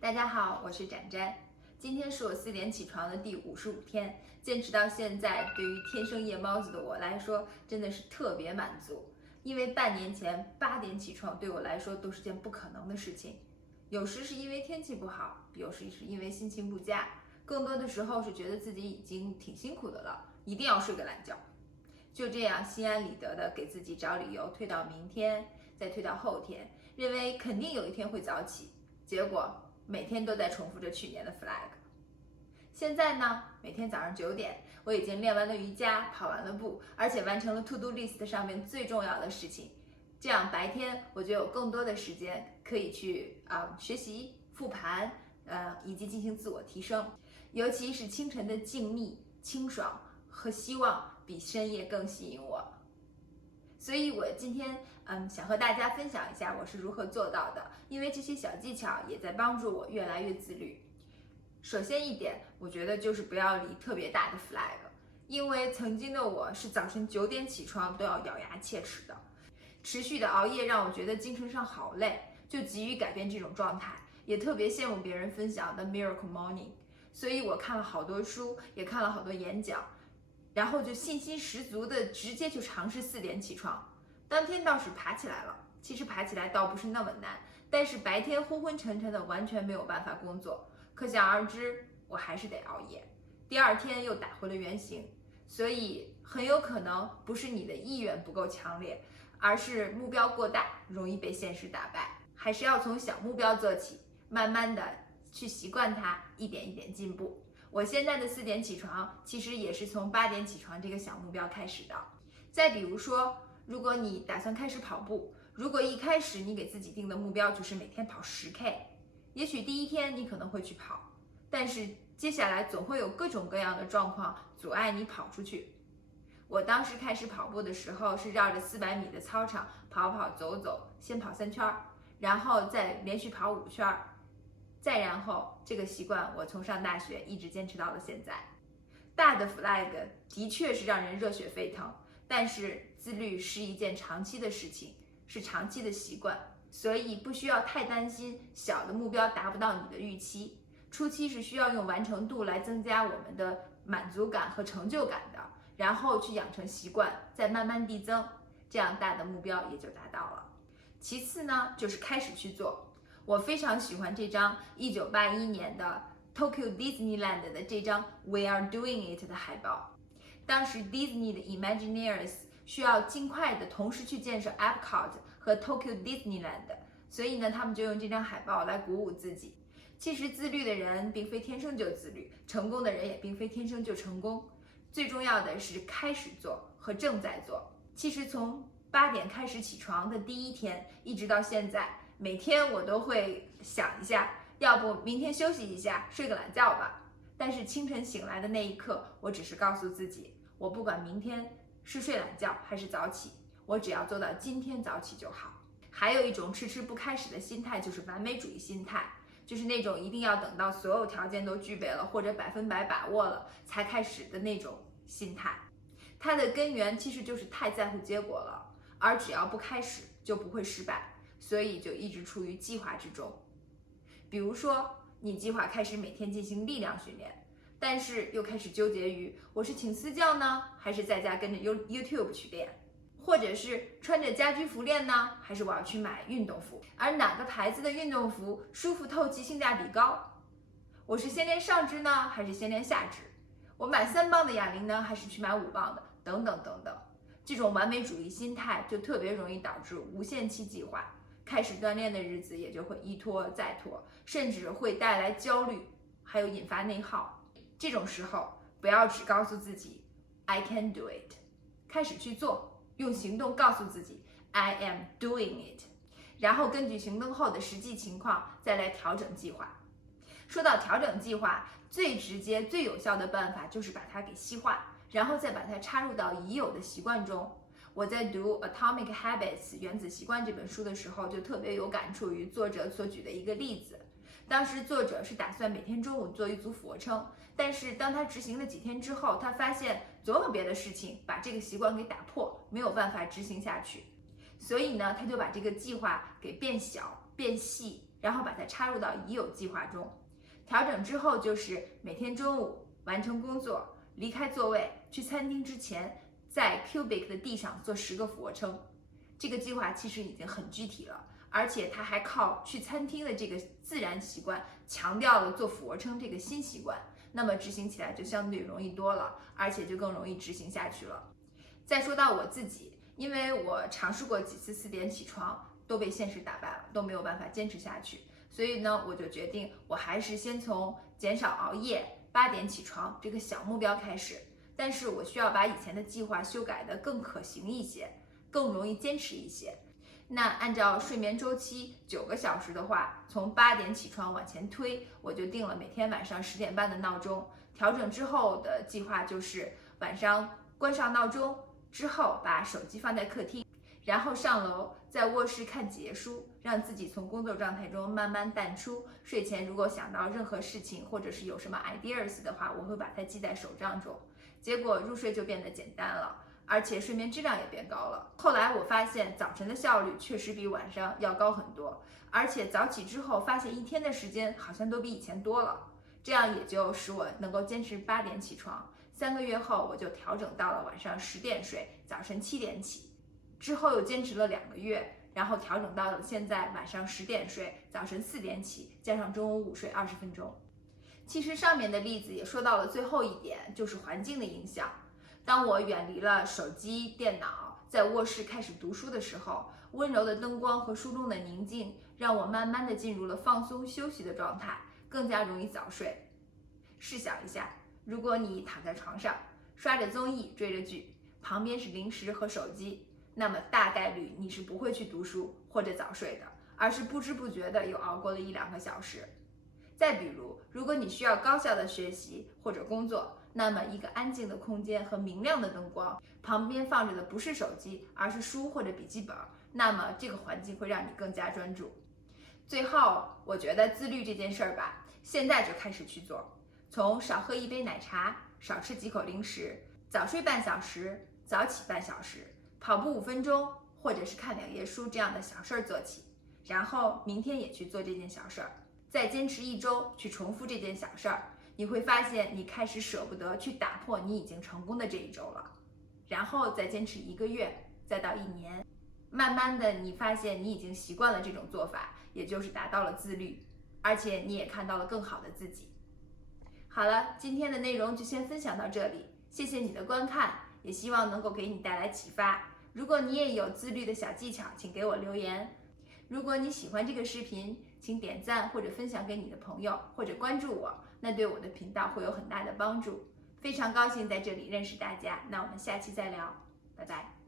大家好，我是展展。今天是我4点起床的第55天，坚持到现在，对于天生夜猫子的我来说，真的是特别满足。因为半年前8点起床对我来说都是件不可能的事情，有时是因为天气不好，有时是因为心情不佳，更多的时候是觉得自己已经挺辛苦的了，一定要睡个懒觉。就这样心安理得的给自己找理由，推到明天，再推到后天，认为肯定有一天会早起，结果每天都在重复着去年的 flag。现在呢，每天早上9点，我已经练完了瑜伽，跑完了步，而且完成了 to do list 上面最重要的事情。这样白天我就有更多的时间可以去学习、复盘，以及进行自我提升。尤其是清晨的静谧、清爽和希望，比深夜更吸引我。所以我今天想和大家分享一下我是如何做到的，因为这些小技巧也在帮助我越来越自律。首先一点，我觉得就是不要立特别大的 flag， 因为曾经的我是早晨9点起床都要咬牙切齿的，持续的熬夜让我觉得精神上好累，就急于改变这种状态，也特别羡慕别人分享的 Miracle Morning， 所以我看了好多书，也看了好多演讲，然后就信心十足的直接就尝试4点起床。当天倒是爬起来了，其实爬起来倒不是那么难，但是白天昏昏沉沉的，完全没有办法工作，可想而知我还是得熬夜。第二天又打回了原形，所以很有可能不是你的意愿不够强烈，而是目标过大，容易被现实打败。还是要从小目标做起，慢慢的去习惯它，一点一点进步。我现在的4点起床，其实也是从8点起床这个小目标开始的。再比如说，如果你打算开始跑步，如果一开始你给自己定的目标就是每天跑10K， 也许第一天你可能会去跑，但是接下来总会有各种各样的状况阻碍你跑出去。我当时开始跑步的时候是绕着400米的操场跑跑走走，先跑3圈，然后再连续跑5圈，再然后这个习惯我从上大学一直坚持到了现在。大的 flag 的确是让人热血沸腾，但是自律是一件长期的事情，是长期的习惯，所以不需要太担心小的目标达不到你的预期。初期是需要用完成度来增加我们的满足感和成就感的，然后去养成习惯，再慢慢递增，这样大的目标也就达到了。其次呢，就是开始去做。我非常喜欢这张1981年的 Tokyo Disneyland 的这张 We Are Doing It 的海报。当时 Disney 的 Imagineers 需要尽快的同时去建设 Epcot 和 Tokyo Disneyland， 所以呢，他们就用这张海报来鼓舞自己。其实自律的人并非天生就自律，成功的人也并非天生就成功。最重要的是开始做和正在做。其实从8点开始起床的第一天，一直到现在，每天我都会想一下，要不明天休息一下，睡个懒觉吧。但是清晨醒来的那一刻，我只是告诉自己，我不管明天是睡懒觉还是早起，我只要做到今天早起就好。还有一种迟迟不开始的心态，就是完美主义心态，就是那种一定要等到所有条件都具备了，或者100%把握了才开始的那种心态。它的根源其实就是太在乎结果了，而只要不开始就不会失败，所以就一直处于计划之中。比如说，你计划开始每天进行力量训练，但是又开始纠结于我是请私教呢，还是在家跟着 YouTube 去练，或者是穿着家居服练呢，还是我要去买运动服，而哪个牌子的运动服舒服透气，性价比高？我是先练上肢呢，还是先练下肢？我买3磅的哑铃呢，还是去买5磅的？等等等等。这种完美主义心态就特别容易导致无限期计划，开始锻炼的日子也就会一拖再拖，甚至会带来焦虑，还有引发内耗。这种时候不要只告诉自己 I can do it， 开始去做，用行动告诉自己 I am doing it， 然后根据行动后的实际情况再来调整计划。说到调整计划，最直接最有效的办法就是把它给细化，然后再把它插入到已有的习惯中。我在读《Atomic Habits》原子习惯这本书的时候，就特别有感触于作者所举的一个例子。当时作者是打算每天中午做一组俯卧撑，但是当他执行了几天之后，他发现总有别的事情把这个习惯给打破，没有办法执行下去。所以呢，他就把这个计划给变小、变细，然后把它插入到已有计划中。调整之后就是每天中午完成工作，离开座位，去餐厅之前，在 cubic 的地上做10个俯卧撑。这个计划其实已经很具体了，而且它还靠去餐厅的这个自然习惯，强调了做俯卧撑这个新习惯，那么执行起来就相对容易多了，而且就更容易执行下去了。再说到我自己，因为我尝试过几次4点起床，都被现实打败了，都没有办法坚持下去，所以呢，我就决定我还是先从减少熬夜、8点起床这个小目标开始，但是我需要把以前的计划修改得更可行一些，更容易坚持一些。那按照睡眠周期9个小时的话，从8点起床往前推，我就定了每天晚上10点半的闹钟。调整之后的计划就是晚上关上闹钟之后，把手机放在客厅，然后上楼，在卧室看几页书，让自己从工作状态中慢慢淡出。睡前如果想到任何事情，或者是有什么 ideas 的话，我会把它记在手账中。结果入睡就变得简单了，而且睡眠质量也变高了。后来我发现早晨的效率确实比晚上要高很多，而且早起之后发现一天的时间好像都比以前多了，这样也就使我能够坚持8点起床。3个月后我就调整到了晚上10点睡，早晨7点起，之后又坚持了2个月，然后调整到了现在晚上10点睡，早晨4点起，加上中午午睡20分钟。其实上面的例子也说到了最后一点，就是环境的影响。当我远离了手机、电脑，在卧室开始读书的时候，温柔的灯光和书中的宁静，让我慢慢的进入了放松休息的状态，更加容易早睡。试想一下，如果你躺在床上，刷着综艺，追着剧，旁边是零食和手机，那么大概率你是不会去读书或者早睡的，而是不知不觉的又熬过了1-2个小时。再比如，如果你需要高效的学习或者工作，那么一个安静的空间和明亮的灯光，旁边放着的不是手机，而是书或者笔记本，那么这个环境会让你更加专注。最后，我觉得自律这件事儿吧，现在就开始去做，从少喝1杯奶茶，少吃几口零食，早睡半小时，早起半小时，跑步5分钟，或者是看2页书这样的小事儿做起，然后明天也去做这件小事儿，再坚持1周去重复这件小事儿，你会发现你开始舍不得去打破你已经成功的这1周了，然后再坚持1个月，再到1年，慢慢的你发现你已经习惯了这种做法，也就是达到了自律，而且你也看到了更好的自己。好了，今天的内容就先分享到这里，谢谢你的观看，也希望能够给你带来启发。如果你也有自律的小技巧，请给我留言。如果你喜欢这个视频，请点赞或者分享给你的朋友，或者关注我，那对我的频道会有很大的帮助。非常高兴在这里认识大家，那我们下期再聊，拜拜。